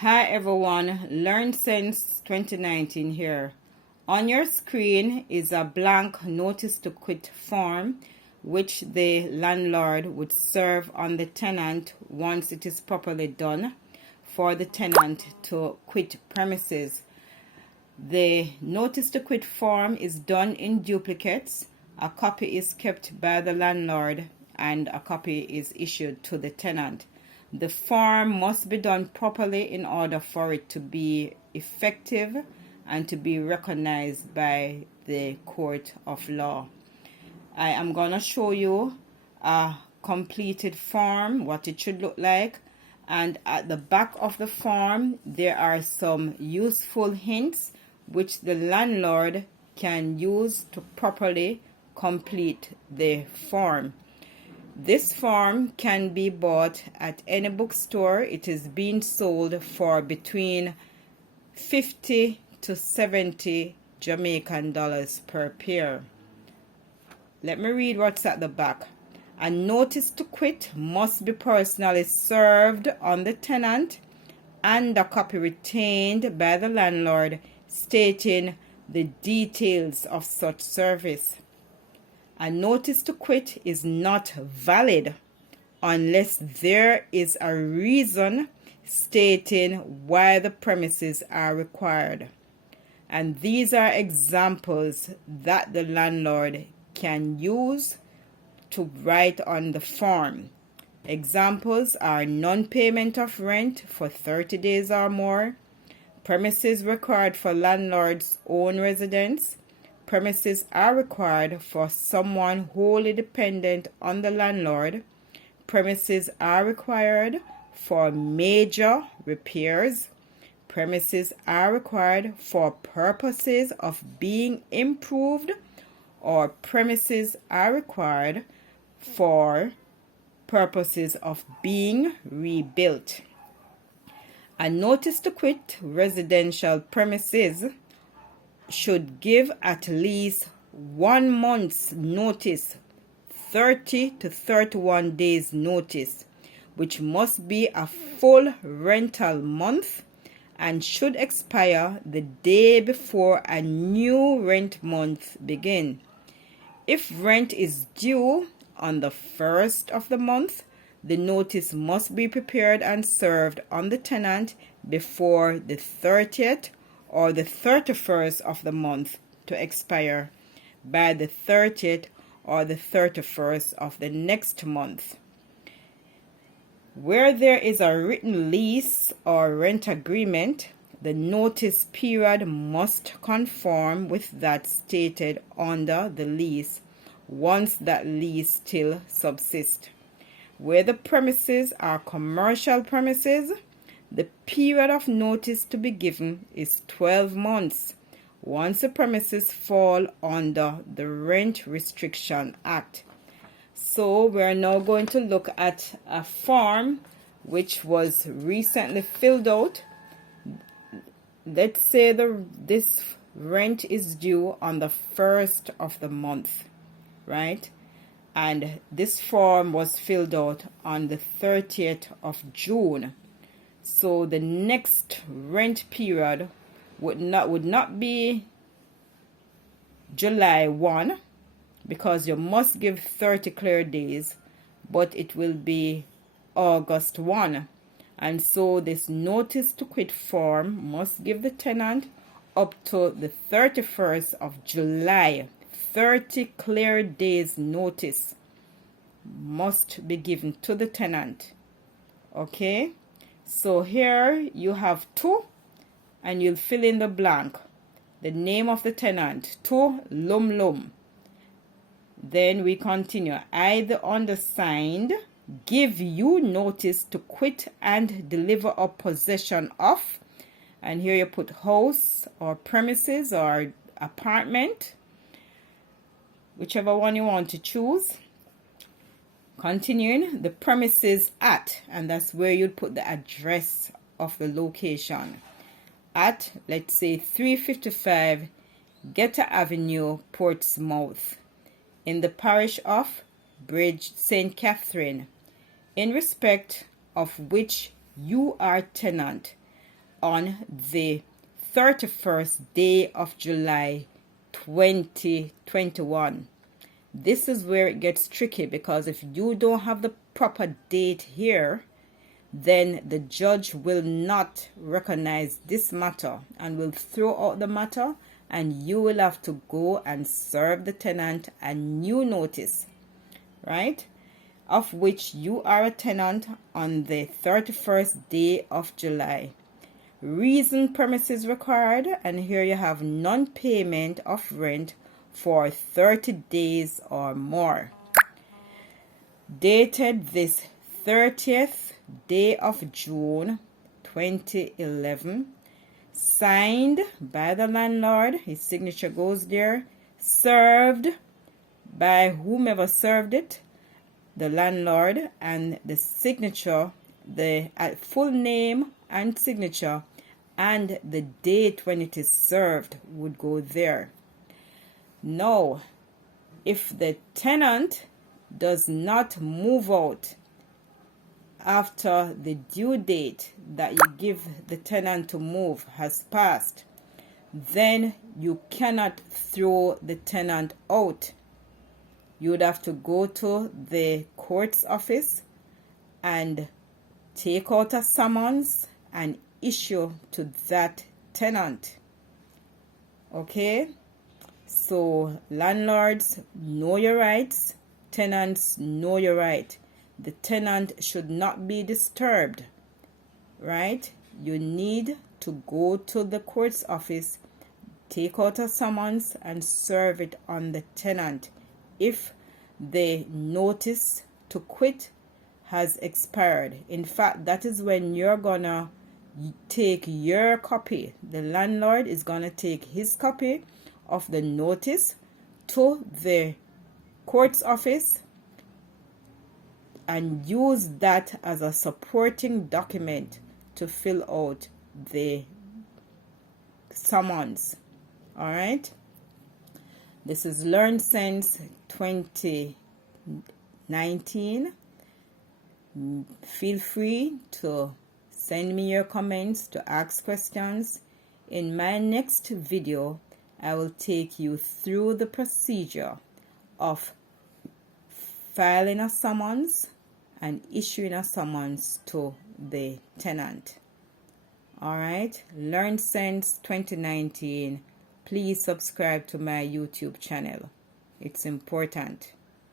Hi everyone, Learn Sense 2019 here. On your screen is a blank notice to quit form which the landlord would serve on the tenant once it is properly done for the tenant to quit premises. The notice to quit form is done in duplicates. A copy is kept by the landlord and a copy is issued to the tenant. The form must be done properly in order for it to be effective and to be recognized by the court of law. I am going to show you a completed form, what it should look like. And at the back of the form, there are some useful hints which the landlord can use to properly complete the form. This form can be bought at any bookstore. It is being sold for between 50 to 70 Jamaican dollars per pair. Let me read what's at the back. A notice to quit must be personally served on the tenant and a copy retained by the landlord stating the details of such service. A notice to quit is not valid unless there is a reason stating why the premises are required. And these are examples that the landlord can use to write on the form. Examples are non-payment of rent for 30 days or more, premises required for landlord's own residence, premises are required for someone wholly dependent on the landlord, premises are required for major repairs, premises are required for purposes of being improved, or premises are required for purposes of being rebuilt. A notice to quit residential premises should give at least 1 month's notice, 30 to 31 days notice, which must be a full rental month and should expire the day before a new rent month begins. If rent is due on the 1st of the month, the notice must be prepared and served on the tenant before the 30th or the 31st of the month to expire by the 30th or the 31st of the next month. Where there is a written lease or rent agreement, the notice period must conform with that stated under the lease once that lease still subsists. Where the premises are commercial premises, the period of notice to be given is 12 months once the premises fall under the Rent Restriction Act. So we're now going to look at a form which was recently filled out. Let's say this rent is due on the 1st of the month, right? And this form was filled out on the 30th of June. So the next rent period would not be July 1, because you must give 30 clear days, but it will be August 1. And so this notice to quit form must give the tenant up to the 31st of July. 30 clear days notice must be given to the tenant. Okay, so here you have two, and you'll fill in the blank. The name of the tenant, to Lum Lum. Then we continue. I, the undersigned, give you notice to quit and deliver up possession of, and here you put house or premises or apartment, whichever one you want to choose. Continuing, the premises at, and that's where you'd put the address of the location. At, let's say, 355 Geta Avenue, Portsmouth, in the parish of Bridge St. Catherine, in respect of which you are tenant, on the 31st day of July 2021. This is where it gets tricky, because if you don't have the proper date here, then the judge will not recognize this matter and will throw out the matter, and you will have to go and serve the tenant a new notice, right, of which you are a tenant on the 31st day of July. Reason premises required, and here you have non-payment of rent for 30 days or more. Dated this 30th day of June 2011. Signed by the landlord, his signature goes there. Served by whomever served it, the landlord, and the signature, the full name and signature, and the date when it is served would go there. Now, if the tenant does not move out after the due date that you give the tenant to move has passed, then you cannot throw the tenant out. You would have to go to the court's office and take out a summons and issue to that tenant. Okay? So landlords, know your rights. Tenants, know your right. The tenant should not be disturbed, right? You need to go to the court's office, take out a summons and serve it on the tenant if the notice to quit has expired. In fact, that is when you're gonna take your copy. The landlord is gonna take his copy of the notice to the court's office and use that as a supporting document to fill out the summons. All right. This is Learn Sense 2019. Feel free to send me your comments, to ask questions. In my next video, I will take you through the procedure of filing a summons and issuing a summons to the tenant. All right, Learn Sense 2019. Please subscribe to my YouTube channel. It's important.